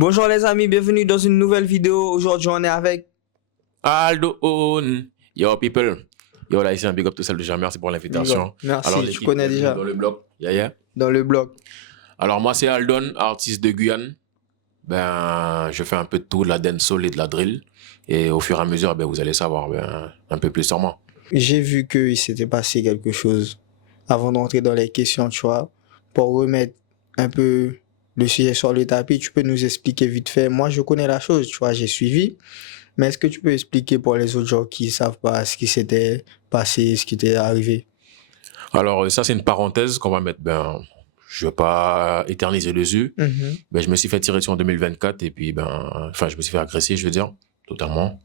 Bonjour les amis, bienvenue dans une nouvelle vidéo. Aujourd'hui, on est avec Aldo On. Yo people. Yo là ici un big up tout seul déjà. Merci pour l'invitation. Merci, Alors tu l'équipe, connais bienvenue déjà dans le blog. Yeah. dans le blog. Alors moi c'est Aldon, artiste de Guyane. Je fais un peu de tout, de la dancehall et de la drill. Et au fur et à mesure, vous allez savoir un peu plus sur moi. J'ai vu qu'il s'était passé quelque chose avant d'entrer dans les questions, tu vois, pour remettre un peu le sujet sur le tapis. Tu peux nous expliquer vite fait. Moi, je connais la chose, tu vois, j'ai suivi. Mais est-ce que tu peux expliquer pour les autres gens qui ne savent pas ce qui s'était passé, ce qui était arrivé? Alors ça c'est une parenthèse qu'on va mettre. Je vais pas éterniser dessus. Je me suis fait tirer dessus en 2024 et puis je me suis fait agresser, je veux dire, totalement.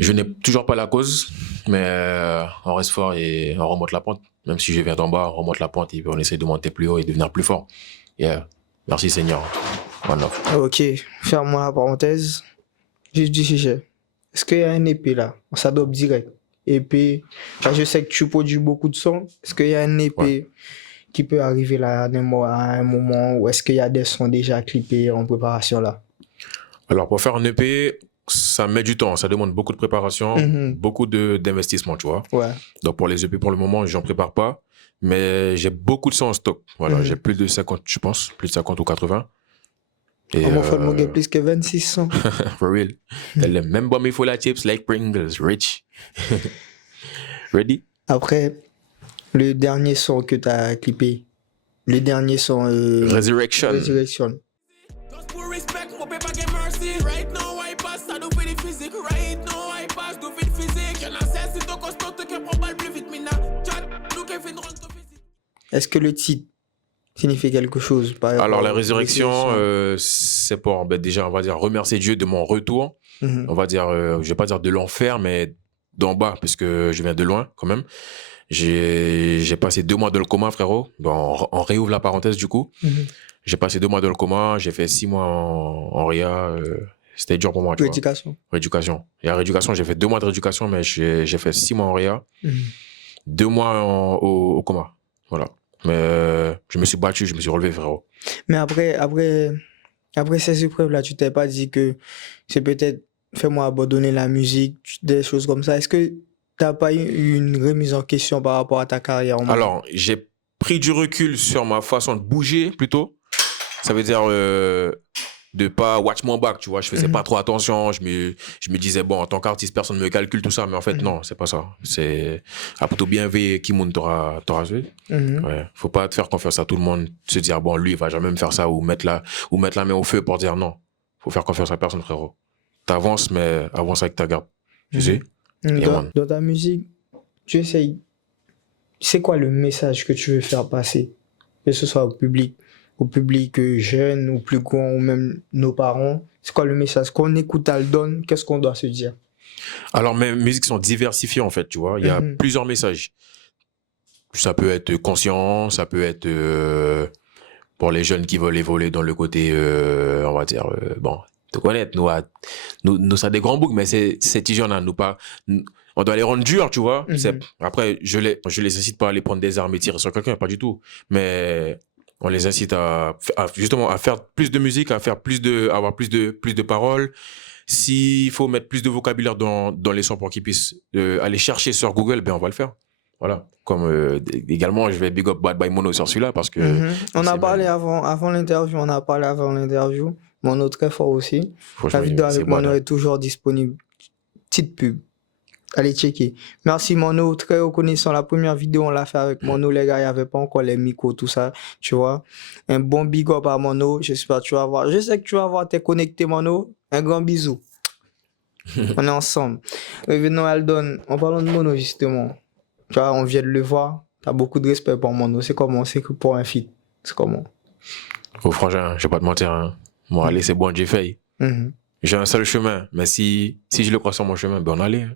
Je n'ai toujours pas la cause, mais on reste fort et on remonte la pente. Même si je viens d'en bas, on remonte la pente et puis on essaie de monter plus haut et devenir plus fort. Yeah. Merci Seigneur. One love. Ok, ferme-moi la parenthèse. Juste du sujet. Est-ce qu'il y a un épée là? On s'adopte direct. Épée. Je sais que tu produis beaucoup de sons. Est-ce qu'il y a un épée qui peut arriver là à un moment ou est-ce qu'il y a des sons déjà clippés en préparation là? Alors pour faire un EP, ça met du temps, ça demande beaucoup de préparation, beaucoup d'investissement, tu vois. Ouais. Donc pour les EP pour le moment, j'en prépare pas, mais j'ai beaucoup de sons en stock. Voilà, j'ai plus de 50, je pense, plus de 50 ou 80. Et on fait le plus que 26 sons. For real. Tell them, remember me full of chips like Pringles, rich. Ready? Après, le dernier son que tu as clippé, le dernier son... Resurrection. Resurrection. Est-ce que le titre signifie quelque chose? Alors la résurrection, c'est pour déjà, on va dire, remercier Dieu de mon retour. On va dire, je vais pas dire de l'enfer, mais d'en bas, parce que je viens de loin quand même. J'ai passé 2 mois dans le coma, frérot. Bon, on réouvre la parenthèse du coup. J'ai passé 2 mois dans le coma, j'ai fait 6 mois en réa. C'était dur pour moi, tu vois. Rééducation. Et à rééducation, j'ai fait 2 mois de rééducation, mais j'ai fait 6 mois en réa. 2 mois au coma. Voilà. Mais je me suis battu, je me suis relevé, frérot. Mais après ces épreuves-là, tu t'es pas dit que c'est peut-être fais-moi abandonner la musique, des choses comme ça. Est-ce que t'as pas eu une remise en question par rapport à ta carrière? Alors, j'ai pris du recul sur ma façon de bouger, plutôt. Ça veut dire de pas watch my back, tu vois. Je faisais pas trop attention. Je me disais, bon, en tant qu'artiste, personne ne me calcule, tout ça. Mais en fait, non, c'est pas ça. C'est à plutôt bien veiller qui monde t'aura joué. Ouais. Faut pas te faire confiance à tout le monde. Se dire, bon, lui, il va jamais me faire ça ou mettre la main au feu pour dire non. Faut faire confiance à personne, frérot. T'avances, mais avance avec ta garde. Tu sais? Dans ta musique, tu essayes. C'est quoi le message que tu veux faire passer? Que ce soit au public jeune ou plus grand ou même nos parents. C'est quoi le message? Quand on écoute Aldon, qu'est-ce qu'on doit se dire? Alors, mes musiques sont diversifiées, en fait, tu vois. Il y a plusieurs messages. Ça peut être conscient, ça peut être pour les jeunes qui veulent évoluer dans le côté, on va dire, bon, te connaître, nous, ça a des grands boucs, mais ces petits jeunes-là, on doit les rendre durs, tu vois. Après, je les incite pas à aller prendre des armes et tirer sur quelqu'un, pas du tout. Mais on les incite justement à faire plus de musique, avoir plus de paroles. S'il faut mettre plus de vocabulaire dans les sons pour qu'ils puissent aller chercher sur Google, on va le faire. Voilà. Comme également, je vais big up Bad by Mono sur celui-là parce que... On a parlé avant l'interview. Mono très fort aussi. La vidéo avec Mono est toujours disponible. Petite pub. Allez checker. Merci Mono, très reconnaissant. La première vidéo, on l'a fait avec Mono, les gars, il n'y avait pas encore les micros, tout ça, tu vois. Un bon big up à Mono, j'espère que tu vas voir. Je sais que tu vas voir, t'es connecté Mono. Un grand bisou. On est ensemble. Revenons à Aldon, en parlant de Mono justement. Tu vois, on vient de le voir, t'as beaucoup de respect pour Mono. C'est comment? C'est que pour un feat. C'est comment? Oh frangin, je vais pas te mentir, hein. Moi, allez, c'est bon, j'ai fait. J'ai un seul chemin, mais si je le crois sur mon chemin, on allait.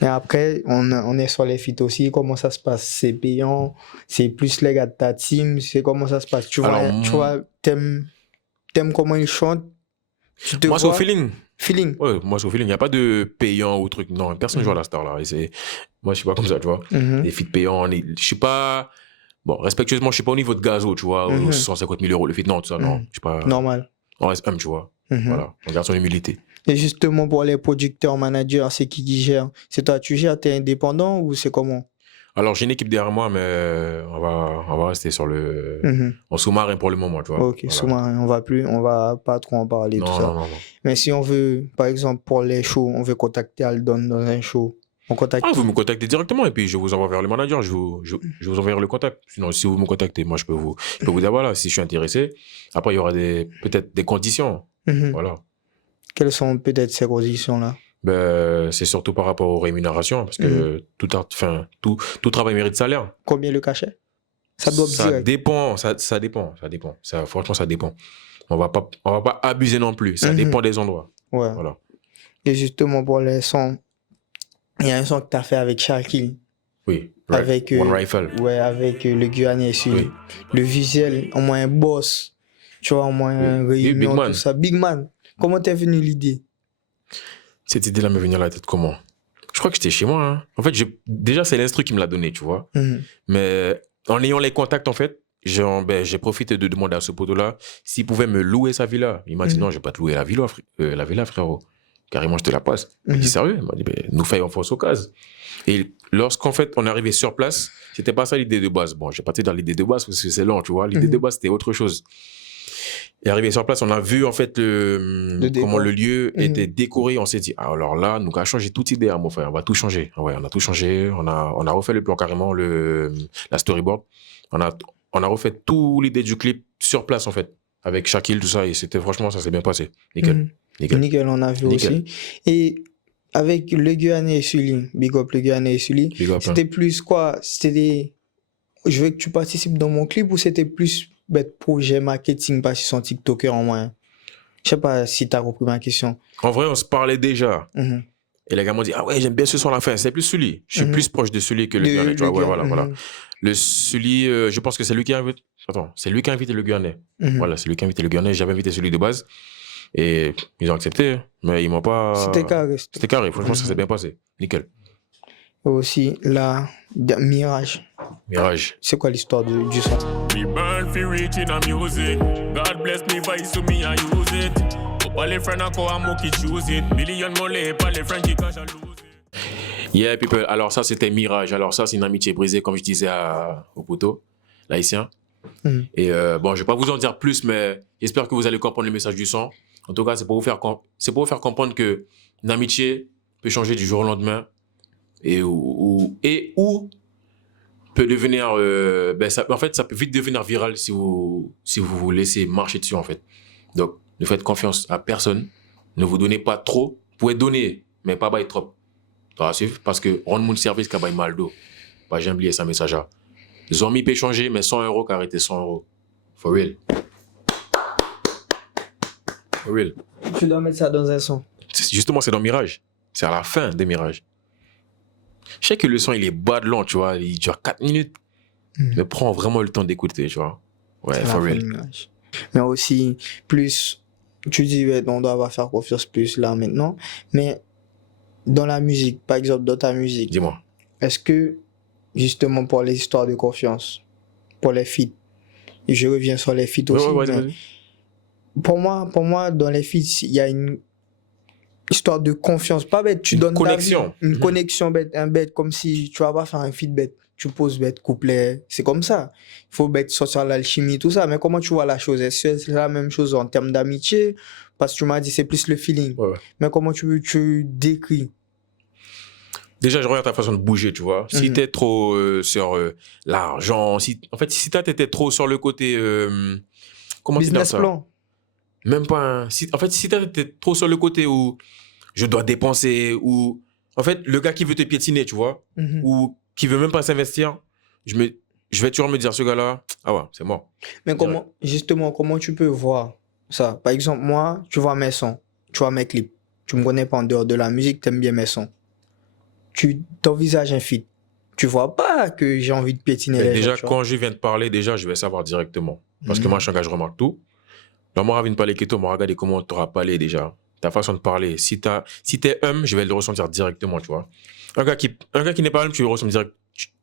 Et après, on est sur les feats aussi. Comment ça se passe? C'est payant? C'est plus les gars de ta team? C'est comment ça se passe? Tu vois, t'aimes comment ils chantent? Moi, c'est au feeling. Feeling? Ouais, moi, c'est au feeling. Il n'y a pas de payant ou truc. Non, personne ne joue à la star là. Moi, je suis pas comme ça, tu vois. Les feats payants, je suis pas Bon, respectueusement, je suis pas au niveau de Gazo, tu vois, 150 000 euros le feat. Non, tout ça, non. Je suis pas. Normal. On reste humble, tu vois. Voilà, on garde son humilité. Et justement, pour les producteurs, managers, c'est qui gère? C'est toi, tu gères, t'es indépendant ou c'est comment? Alors, j'ai une équipe derrière moi, mais on va rester sur en sous-marin pour le moment, tu vois. Ok, voilà. Sous-marin, on va pas trop en parler, tout ça. Non. Mais si on veut, par exemple, pour les shows, on veut contacter Aldon dans un show, on contacte. Vous me contactez directement et puis je vous envoie vers le manager, je vous enverrai le contact. Sinon, si vous me contactez, moi, je peux vous dire, voilà, si je suis intéressé. Après, il y aura peut-être des conditions. Voilà. Quelles sont peut-être ces conditions-là? Ben, c'est surtout par rapport aux rémunérations, parce que tout travail mérite salaire. Combien le cachet? Ça doit ça dépend, ça dépend. Franchement, ça dépend. On va pas abuser non plus. Ça dépend des endroits. Ouais. Voilà. Et justement, pour les sons, il y a un son que tu as fait avec Shaquille. Oui. Avec, One Rifle. Ouais, avec le Guyanais sur Oui. le visuel, au moins un boss. Tu vois, au moins un réunion, Big Man. tout ça. Big Man. Comment t'es venu l'idée? Cette idée-là m'est venue à la tête comment? Je crois que j'étais chez moi. Hein. En fait, déjà, c'est l'instru qui me l'a donné, tu vois. Mais en ayant les contacts, en fait, j'ai profité de demander à ce poteau-là s'il pouvait me louer sa villa. Il m'a dit non, je vais pas te louer la villa, frérot. Carrément, je te la passe. Il m'a dit sérieux? Il m'a dit, nous faisons force aux cases. Et lorsqu'en fait, on est arrivé sur place, c'était pas ça l'idée de base. Bon, j'ai parti dans l'idée de base parce que c'est long, tu vois. L'idée de base, c'était autre chose. Et arrivé sur place, on a vu en fait comment le lieu était décoré. On s'est dit, alors là, nous allons changer toute idée, mon frère. On va tout changer. Ouais, on a tout changé. On a refait le plan carrément, la storyboard. On a refait toute l'idée du clip sur place en fait, avec Shaquille, tout ça. Et c'était franchement, ça s'est bien passé. Nickel. Nickel, on a vu aussi. Et avec le Guyanais et Sully, big up le Guyanais et Sully, c'était plus quoi? C'était je veux que tu participes dans mon clip ou c'était plus projet marketing parce qu'ils sont TikTokers en moins? Je sais pas si tu as compris ma question. En vrai, on se parlait déjà. Et les gars m'ont dit, ah ouais, j'aime bien ce son à la fin. C'est plus Sully. Je suis plus proche de Sully que le Guyanais. Tu vois, voilà. Le Sully, je pense que c'est lui qui a invité. Attends, c'est lui qui a invité le Guyanais. Voilà, c'est lui qui a invité le Guyanais. J'avais invité Sully de base. Et ils ont accepté. Mais ils m'ont pas. C'était carré. C'était carré. Franchement, ça s'est bien passé. Nickel. Aussi, là, Mirage. Mirage. C'est quoi l'histoire du son? Me burn for rich in a music. God bless me vice to me, I use it. Pas les friends encore à moi qui choose it. Million mollet, pas les friends qui cachent à lose it. Yeah, people. Alors ça, c'était Mirage. Alors ça, c'est une amitié brisée, comme je disais au poteau, l'haïtien. Et bon, je vais pas vous en dire plus, mais j'espère que vous allez comprendre le message du son. En tout cas, c'est pour vous faire comprendre que une amitié peut changer du jour au lendemain et où peut devenir, en fait, ça peut vite devenir viral si vous vous laissez marcher dessus, en fait. Donc, ne faites confiance à personne. Ne vous donnez pas trop. Vous pouvez donner, mais pas bailler trop. Tu vas suivre? Parce que rendre mon service qui a baillé mal d'eau. Pas jamais oublier ça message là. Les amis peuvent changer, mais 100 euros, arrêtez 100 euros. For real. For real. Tu dois mettre ça dans un son. Justement, c'est dans Mirage. C'est à la fin des Mirages. Je sais que le son, il est bas de long, tu vois. Il dure 4 minutes. Mais prends vraiment le temps d'écouter, tu vois. Ouais, for real. Mais aussi, plus, tu dis, ouais, on doit pas faire confiance plus là maintenant. Mais dans la musique, par exemple, dans ta musique. Dis-moi. Est-ce que, justement, pour les histoires de confiance, pour les feats, et je reviens sur les feats aussi. Ouais. Pour moi, dans les feats, il y a une histoire de confiance. Pas bête, tu donnes connexion. Une connexion bête, un bête, comme si tu vas pas faire un feat bête. Tu poses bête, couplet, c'est comme ça. Il faut bête sortir l'alchimie, tout ça. Mais comment tu vois la chose? Est-ce que c'est la même chose en termes d'amitié? Parce que tu m'as dit c'est plus le feeling. Ouais. Mais comment tu décris? Déjà, je regarde ta façon de bouger, tu vois. Si t'es trop sur l'argent, si t'étais trop sur le côté... comment tu dis ça? Business plan. Même pas si t'étais trop sur le côté où je dois dépenser, ou... En fait, le gars qui veut te piétiner, tu vois, ou qui veut même pas s'investir, je vais toujours me dire, ce gars-là, ah ouais, c'est mort. Mais comment tu peux voir ça? Par exemple, moi, tu vois mes sons, tu vois mes clips. Tu me connais pas en dehors de la musique, t'aimes bien mes sons. Tu t'envisages un feat. Tu vois pas que j'ai envie de piétiner les gens. Déjà, quand je viens de parler, je vais savoir directement. Parce que moi, je remarque tout. Là, moi, je viens de parler que toi, moi, regarde comment tu auras parlé déjà. Ta façon de parler. Si t'es je vais le ressentir directement, tu vois. Un gars qui n'est pas homme, tu le ressens direct.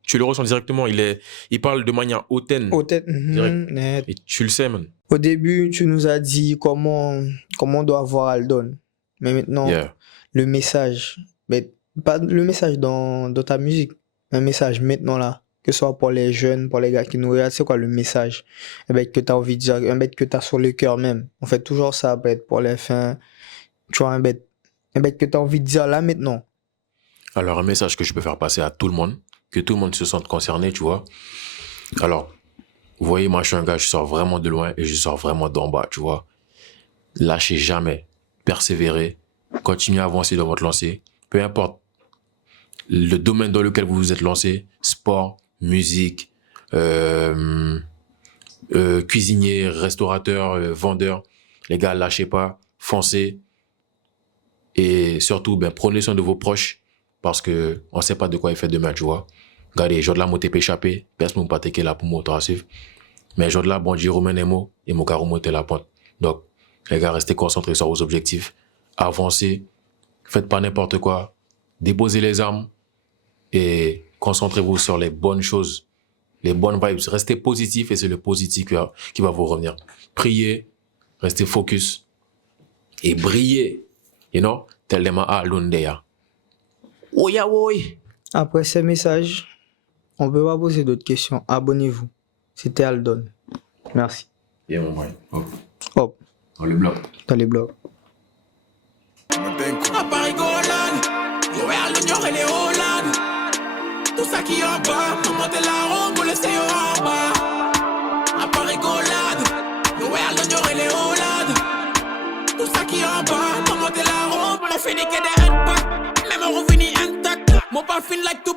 Tu le ressens directement. Il parle de manière hautaine. Direct. Net. Et tu le sais, man. Au début, tu nous as dit comment on doit voir Aldon. Mais maintenant, Yeah. le message, mais pas le message dans ta musique, un message maintenant là, que ce soit pour les jeunes, pour les gars qui nous regardent, c'est quoi le message? Un bête que tu as envie de dire, un bête que tu as sur le cœur même. On fait toujours ça, bête, pour les fins. Tu vois, un bête que tu as envie de dire là maintenant. Alors, un message que je peux faire passer à tout le monde, que tout le monde se sente concerné, tu vois. Alors, vous voyez, moi, je suis un gars, je sors vraiment de loin et je sors vraiment d'en bas, tu vois. Lâchez jamais, persévérez, continuez à avancer dans votre lancée, peu importe le domaine dans lequel vous vous êtes lancé, sport, musique, cuisinier, restaurateur, vendeur. Les gars, lâchez pas, foncez. Et surtout, prenez soin de vos proches parce que on sait pas de quoi il fait demain, tu vois. Regardez, je de la montée échappé, personne ne peut pas là pour moi suivre. Mais je de la bon Dieu romain et mo et mon carreau monter la pointe. Donc, les gars, restez concentrés sur vos objectifs, avancez, faites pas n'importe quoi, déposez les armes et concentrez-vous sur les bonnes choses, les bonnes vibes. Restez positif et c'est le positif qui va vous revenir. Priez, restez focus et brillez. You know, tel them a Lundea. Oya woy. Après ces messages, on peut pas poser d'autres questions. Abonnez-vous. C'était Aldon. Merci. Yeah, mon boy. Hop. Hop, Dans le bloc. dans les blogs. À Paris Golan, yo Aldon, yo les Hollande. Tout ça qui en bas, maman de la ronde, vous laissez yo en bas. À Paris Golan, yo Aldon, yo les Hollande. Tout ça qui en bas, maman de la ronde, on finit que des handpacks. Même on revenit intact. Mon pas fin like tout.